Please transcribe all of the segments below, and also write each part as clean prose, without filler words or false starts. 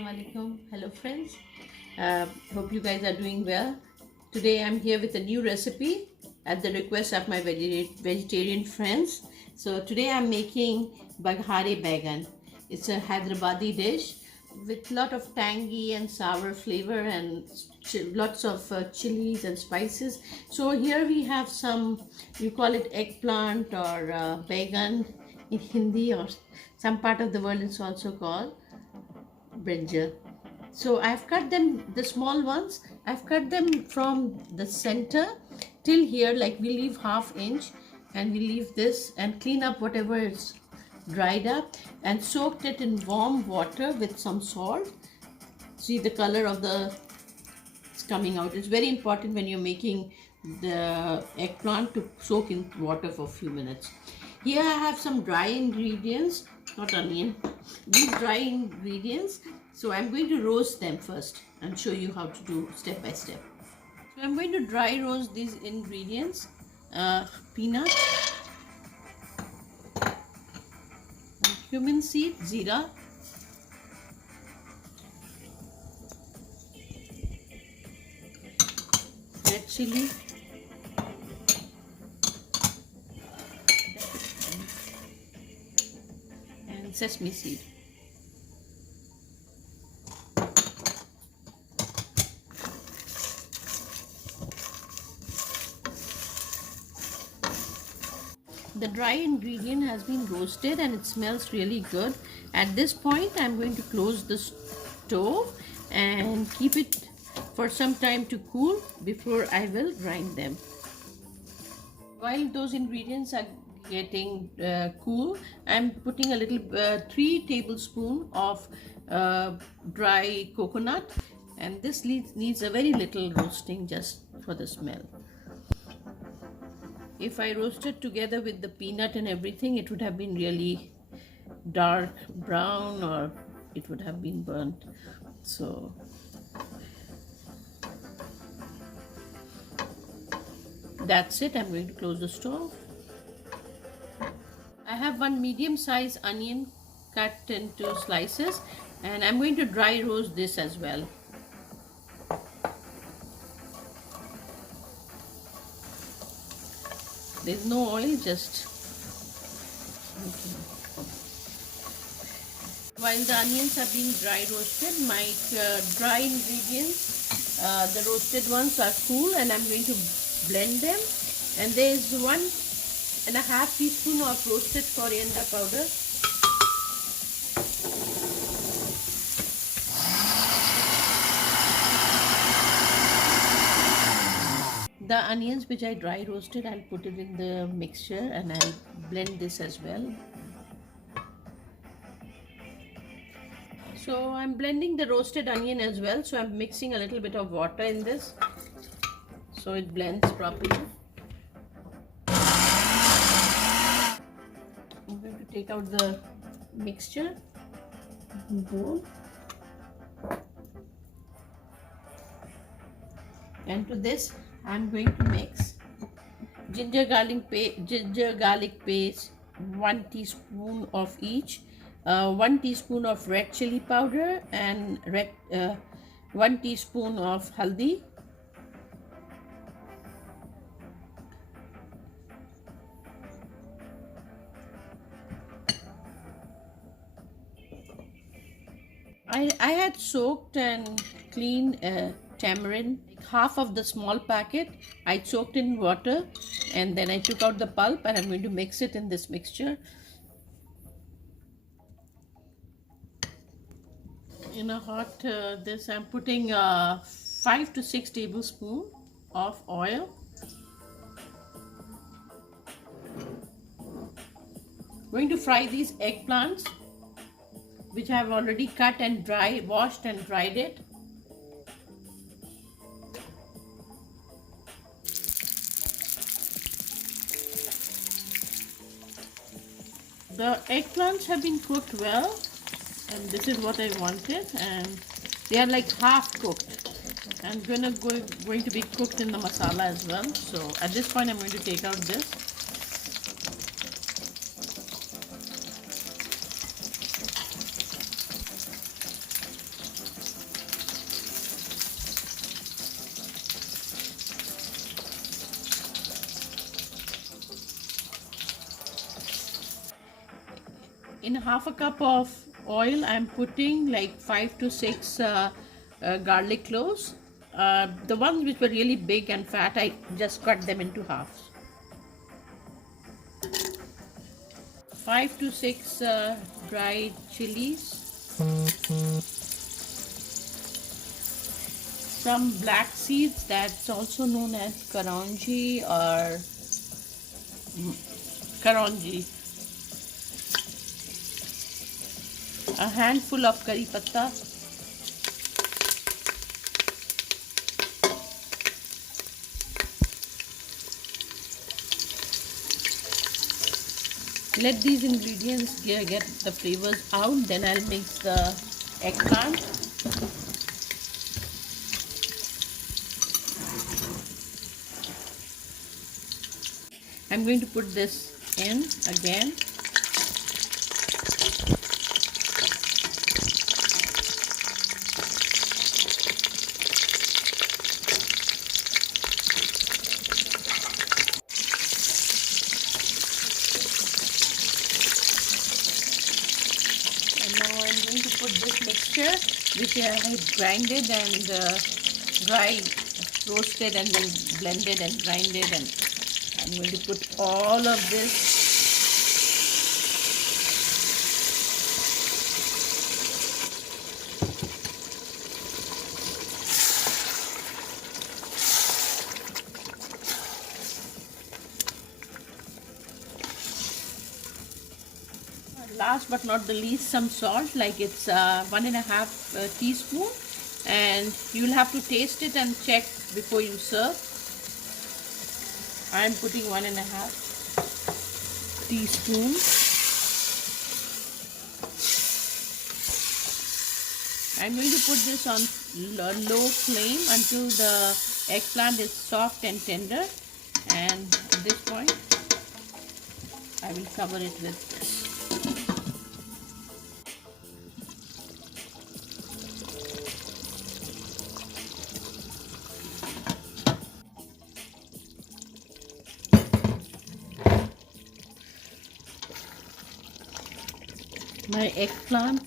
Assalamu alaikum. Hello friends. Hope you guys are doing well. Today I'm here with a new recipe at the request of my vegetarian friends. So today I'm making Baghare Baigan. It's a Hyderabadi dish with lot of tangy and sour flavor and lots of chilies and spices. So here we have some, you call it eggplant or baigan in Hindi, or some part of the world it's also called brinjal. So I've cut them, the small ones, I've cut them from the center till here, like we leave half inch, and we leave this and clean up whatever is dried up and soaked it in warm water with some salt. See the color of the it's coming out. It's very important when you're making the eggplant to soak in water for a few minutes. Here I have some dry ingredients, not onion, these dry ingredients. So I'm going to roast them first and show you how to do step by step. So I'm going to dry roast these ingredients. Peanut, cumin seed, zira, red chili, and sesame seed. The dry ingredient has been roasted and it smells really good. At this point I'm going to close the stove and keep it for some time to cool before I will grind them. While those ingredients are getting cool, I'm putting a little 3 tablespoons of dry coconut, and this needs a very little roasting just for the smell. If I roasted together with the peanut and everything, it would have been really dark brown, or it would have been burnt. So that's it. I'm going to close the stove. I have one medium size onion cut into slices, and I'm going to dry roast this as well. There's no oil, just while the onions are being dry roasted, my dry ingredients, the roasted ones, are cool, and I'm going to blend them. And there's 1.5 teaspoon of roasted coriander powder, the onions which I dry roasted, I'll put it in the mixture and I'll blend this as well. So I'm blending the roasted onion as well, so I'm mixing a little bit of water in this so it blends properly. I'm going to take out the mixture bowl, and to this I'm going to mix ginger garlic paste, 1 teaspoon of each, 1 teaspoon of red chili powder, and 1 teaspoon of haldi, I had soaked and cleaned tamarind, half of the small packet. I soaked in water and then I took out the pulp, and I'm going to mix it in this mixture. In a hot this, I'm putting 5 to 6 tablespoons of oil. Going to fry these eggplants, which I have already cut and washed and dried it. The eggplants have been cooked well, and this is what I wanted, and they are like half cooked. I'm going to be cooked in the masala as well. So at this point I'm going to take out this. In half a cup of oil, I'm putting like 5 to 6 garlic cloves. The ones which were really big and fat, I just cut them into half. 5 to 6 dried chilies. Some black seeds, that's also known as karanji or karanji. A handful of curry patta. Let these ingredients get the flavors out, then I'll mix the eggplant. I'm going to put this in again. And now I'm going to put this mixture which I had grinded and roasted and then blended and grinded, and I'm going to put all of this. Last but not the least, some salt, like it's 1.5 teaspoon, and you'll have to taste it and check before you serve. I'm putting 1.5 teaspoon. I'm going to put this on low flame until the eggplant is soft and tender, and at this point I will cover it with this. My eggplant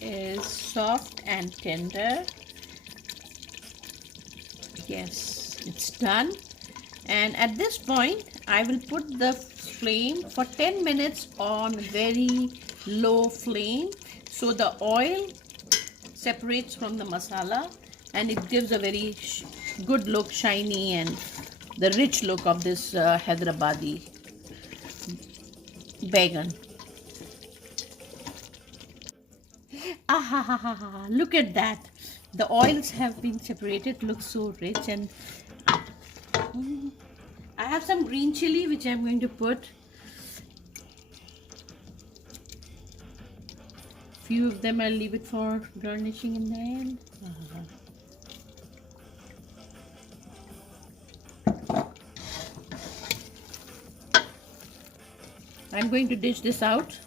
is soft and tender. Yes, it's done. And at this point, I will put the flame for 10 minutes on very low flame, so the oil separates from the masala and it gives a very good look, shiny, and the rich look of this Hyderabadi baigan. Ah, look at that. The oils have been separated, looks so rich. And I have some green chili which I'm going to put. Few of them I'll leave it for garnishing in the end. I'm going to dish this out.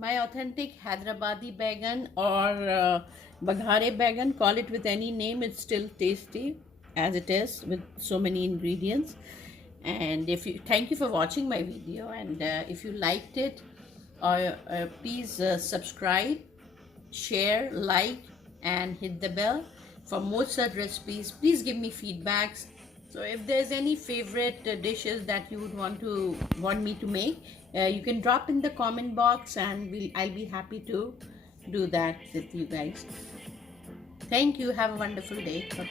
My authentic Hyderabadi baigan or Baghare baigan, call it with any name, it's still tasty as it is with so many ingredients. And thank you for watching my video, and if you liked it, please subscribe, share, like, and hit the bell for more such recipes. Please give me feedbacks. So if there's any favorite dishes that you would want me to make, you can drop in the comment box, and I'll be happy to do that with you guys. Thank you. Have a wonderful day. Bye.